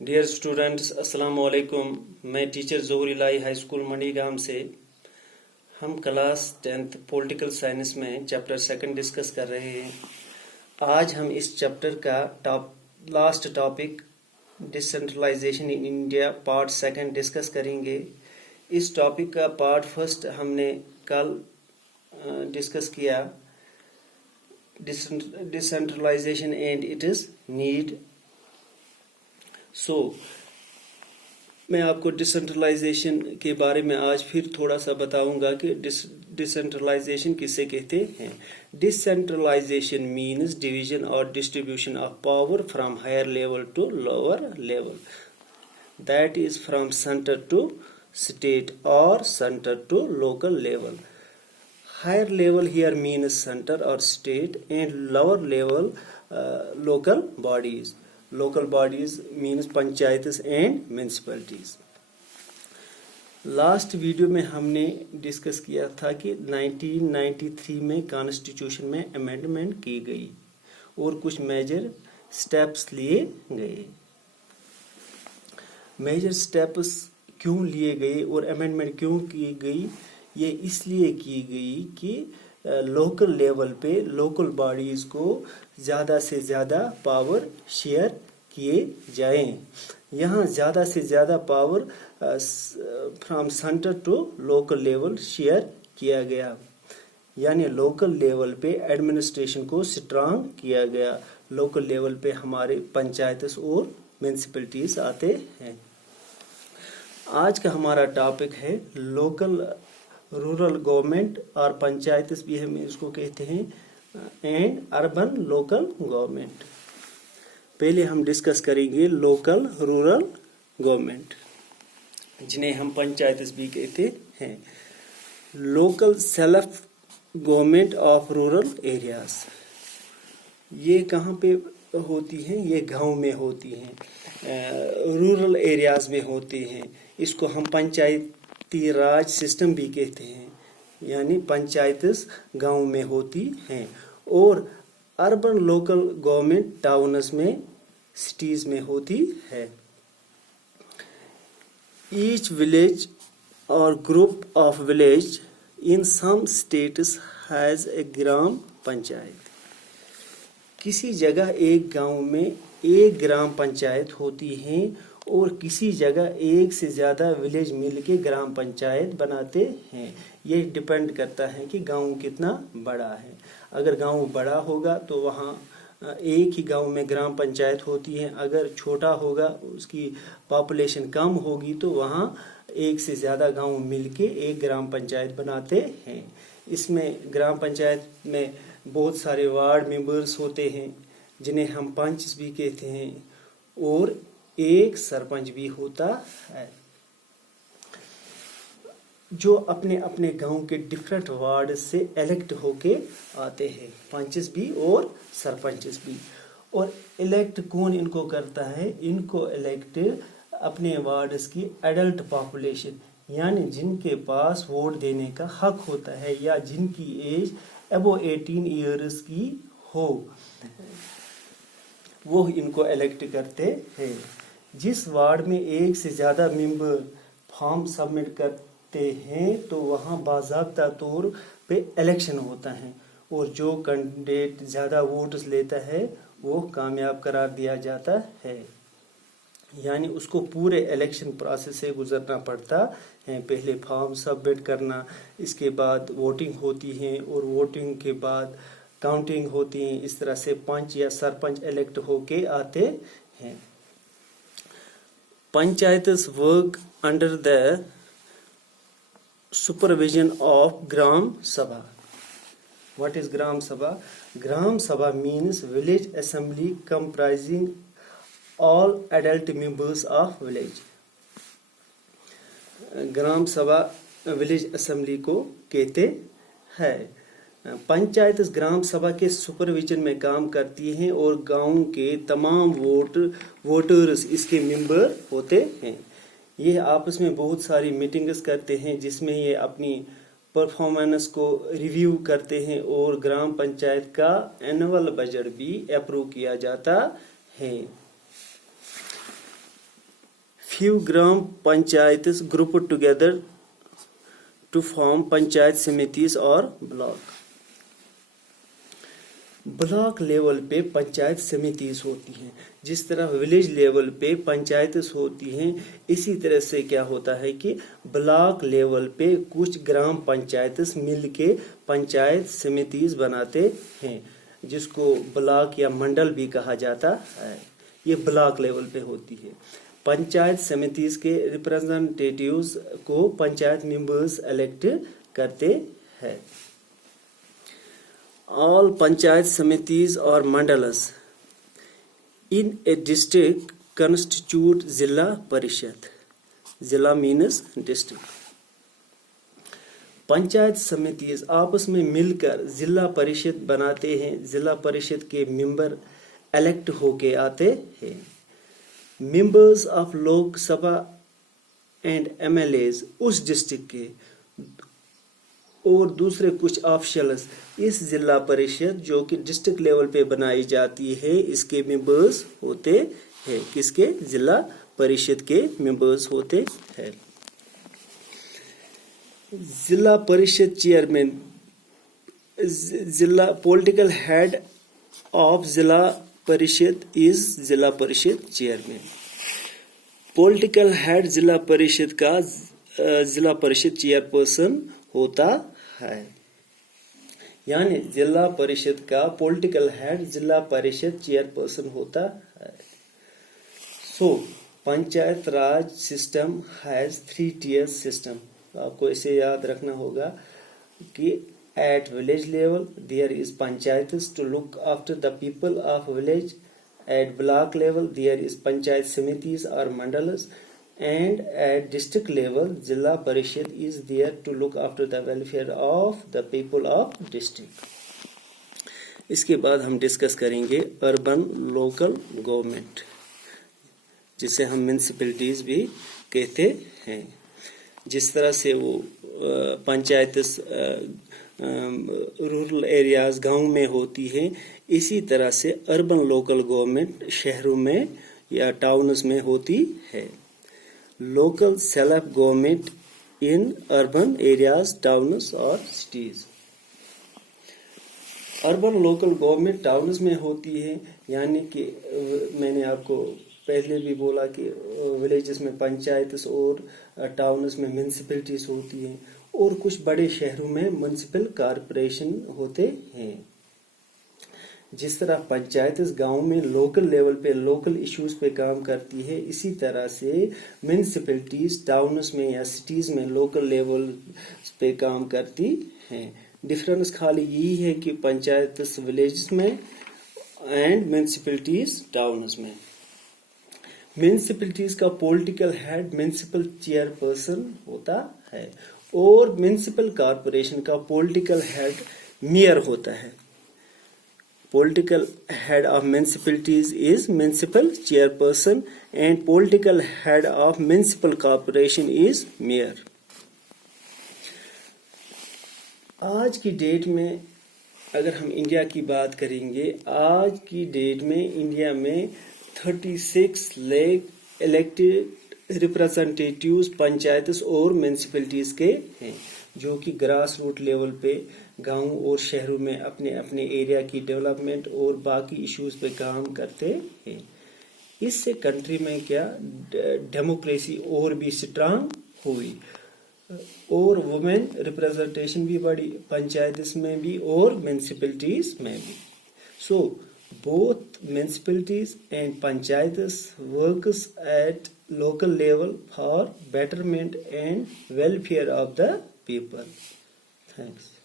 Dear students, अस्सलाम वालेकुम। मैं teacher Zohar Ilahi high school Mandigam से। हम क्लास 10th पॉलिटिकल साइंस में चैप्टर 2 डिस्कस कर रहे हैं। आज हम इस चैप्टर का last topic decentralisation in India part 2 discuss करेंगे। इस टॉपिक का पार्ट 1 हमने कल डिस्कस किया, decentralisation and it is need. मैं आपको डिसेंट्रलाइजेशन के बारे में आज फिर थोड़ा सा बताऊंगा कि डिसेंट्रलाइजेशन किसे कहते हैं। डिसेंट्रलाइजेशन मीन्स डिवीजन और distribution of power from higher level to lower level, that is from centre to state और centre to local level. Higher level here means center or state, and lower level local bodies. Local bodies means panchayatis and municipalities. Last video में हमने discuss किया था कि 1993 में constitution में amendment की गई और कुछ मेजर स्टेप्स लिए गए। मेजर स्टेप्स क्यों लिए गए और अमेंडमेंट क्यों की गई? ये इसलिए की गई कि लोकल लेवल पे लोकल बॉडीज को ज़्यादा से ज़्यादा पावर शेयर किए जाएं। यहाँ ज़्यादा से ज़्यादा power from centre to local level share किया गया, यानी लोकल लेवल पे एडमिनिस्ट्रेशन को स्ट्रांग किया गया। लोकल लेवल पे हमारे पंचायत और म्यूनिसिपैलिटीज आते हैं। आज का हमारा टॉपिक है लोकल रूरल गवर्नमेंट और पंचायत भी हम इसको कहते हैं, एंड अर्बन लोकल गवर्नमेंट। पहले हम डिस्कस करेंगे लोकल रूरल गवर्नमेंट, जिन्हें हम पंचायत भी कहते हैं। Local self government of rural areas, ये कहाँ पे होती हैं? ये गांव में होती हैं, रूरल एरियाज में होती हैं। इसको हम पंचायती राज सिस्टम भी कहते हैं, यानी पंचायत गांव में होती हैं। और अर्बन लोकल गवर्नमेंट टाउन्स में, सिटीज में होती है। ईच विलेज और group of village in some states has a gram panchayat. किसी जगह एक गांव में एक ग्राम पंचायत होती है और किसी जगह एक से ज़्यादा विलेज मिलके ग्राम पंचायत बनाते हैं। ये डिपेंड करता है कि गांव कितना बड़ा है। अगर गांव बड़ा होगा तो वहाँ एक ही गांव में ग्राम पंचायत होती है। अगर छोटा होगा, उसकी पॉपुलेशन कम होगी, तो वहाँ एक से ज़्यादा गांव मिलके एक ग्राम पंचायत बनाते हैं। इसमें ग्राम पंचायत में बहुत सारे वार्ड मेंबर्स होते हैं, जिन्हें हम पंच भी कहते हैं, और एक सरपंच भी होता है, जो अपने अपने गांव के डिफरेंट वार्ड से इलेक्ट होके आते हैं, पंचेस भी और सरपंचेस भी। और इलेक्ट कौन इनको करता है? इनको इलेक्ट अपने वार्ड्स की एडल्ट पॉपुलेशन, यानी जिनके पास वोट देने का हक होता है या जिनकी एज अबव 18 ईयर्स की हो, वो इनको इलेक्ट करते हैं। जिस वार्ड में एक से ज़्यादा मेंबर फॉर्म सबमिट करते हैं तो वहाँ बाज़ाब्ता तौर पे इलेक्शन होता है, और जो कैंडिडेट ज़्यादा वोट्स लेता है वो कामयाब करार दिया जाता है। यानी उसको पूरे इलेक्शन प्रोसेस से गुजरना पड़ता है। पहले फॉर्म सबमिट करना, इसके बाद वोटिंग होती है, और वोटिंग के बाद काउंटिंग होती है। इस तरह से पंच या सरपंच इलेक्ट होके आते हैं। Panchayats work under the supervision of Gram Sabha. What is Gram Sabha? Gram Sabha means village assembly comprising all adult members of village. Gram Sabha village assembly को कहते हैं। पंचायत ग्राम सभा के सुपरविजन में काम करती हैं और गांव के तमाम वोटर्स इसके मेंबर होते हैं। ये आपस में बहुत सारी मीटिंग्स करते हैं, जिसमें ये अपनी परफॉर्मेंस को रिव्यू करते हैं, और ग्राम पंचायत का एनुअल बजट भी अप्रूव किया जाता है। few gram panchayats grouped together to form panchayat samitis or block. Block level पे पंचायत समितिस होती हैं, जिस तरह विलेज लेवल पे पंचायतस होती हैं, इसी तरह से क्या होता है कि ब्लॉक लेवल पे कुछ ग्राम पंचायतस मिलके पंचायत समितिस बनाते हैं, जिसको ब्लॉक या मंडल भी कहा जाता है। ये ब्लॉक लेवल पे होती है। पंचायत समितिस के रिप्रेजेंटेटिव्स को पंचायत मेंबर्स इलेक्ट करते हैं। All panchayat samitis or mandalas in a district constitute Zilla Parishad. Zilla means district. Panchayat समितिस आपस में मिलकर जिला परिषद बनाते हैं। जिला परिषद के मेंबर इलेक्ट होके आते हैं। मेंबर्स ऑफ लोक सभा एंड एमएलएज उस डिस्ट्रिक्ट के और दूसरे कुछ ऑफिशियल्स इस जिला परिषद जो कि डिस्ट्रिक्ट लेवल पे बनाई जाती है, इसके मेंबर्स होते हैं। किसके? जिला परिषद के मेंबर्स होते हैं। जिला परिषद चेयरमैन, जिला पॉलिटिकल हेड ऑफ जिला परिषद इज जिला परिषद चेयरमैन। पॉलिटिकल हेड जिला परिषद का जिला परिषद चेयरपर्सन होता है। यानी जिला परिषद का पॉलिटिकल हेड जिला परिषद चेयरपर्सन होता है। So panchayat raj system has 3 tier system. आपको इसे याद रखना होगा कि at village level there is panchayat to look after the people of village. At block level there is panchayat samitis और mandals, and at district level Zilla Parishad is there to look after the welfare of the people of district. इसके बाद हम discuss करेंगे urban local government, जिसे हम municipalities भी कहते हैं। जिस तरह से वो पंचायत रूरल एरियाज गांव में होती है, इसी तरह से अर्बन लोकल गवर्नमेंट शहरों में या टाउन्स में होती है। Local self government in urban areas, towns और cities. Urban local government towns में होती है, यानी कि मैंने आपको पहले भी बोला कि विलेजेस में पंचायत और टाउन्स में म्यूनिसिपैलिटीज होती हैं, और कुछ बड़े शहरों में म्यूनिसिपल कॉरपोरेशन होते हैं। जिस तरह पंचायत गांव में लोकल लेवल पे लोकल इश्यूज पे काम करती है, इसी तरह से म्यूनिसिपैलिटीज टाउन्स में या सिटीज में लोकल लेवल पे काम करती हैं। डिफरेंस खाली यही है कि पंचायत विलेज में एंड म्यूनिसिपैलिटीज टाउन्स में। म्यूनिसिपैलिटीज का पॉलिटिकल हेड म्यूनिसिपल चेयरपर्सन होता है, और म्यूनिसिपल कॉरपोरेशन का पॉलिटिकल हेड मेयर होता है। Political head of municipalities is municipal chairperson and political head of municipal corporation is mayor. आज की डेट में अगर हम इंडिया की बात करेंगे, आज की डेट में इंडिया में 36 लाख इलेक्टेड रिप्रेजेंटेटिव्स पंचायत और म्यूनिसिपैलिटीज के हैं, जो कि ग्रास रूट लेवल पे गांव और शहरों में अपने अपने एरिया की डेवलपमेंट और बाकी इश्यूज पे काम करते हैं। इससे कंट्री में क्या डेमोक्रेसी और भी स्ट्रांग हुई, और वुमेन रिप्रेजेंटेशन भी बढ़ी पंचायत में भी और म्यूनिसिपैलिटीज में भी। So both municipalities and panchayat works at local level for betterment and welfare of the people. Thanks.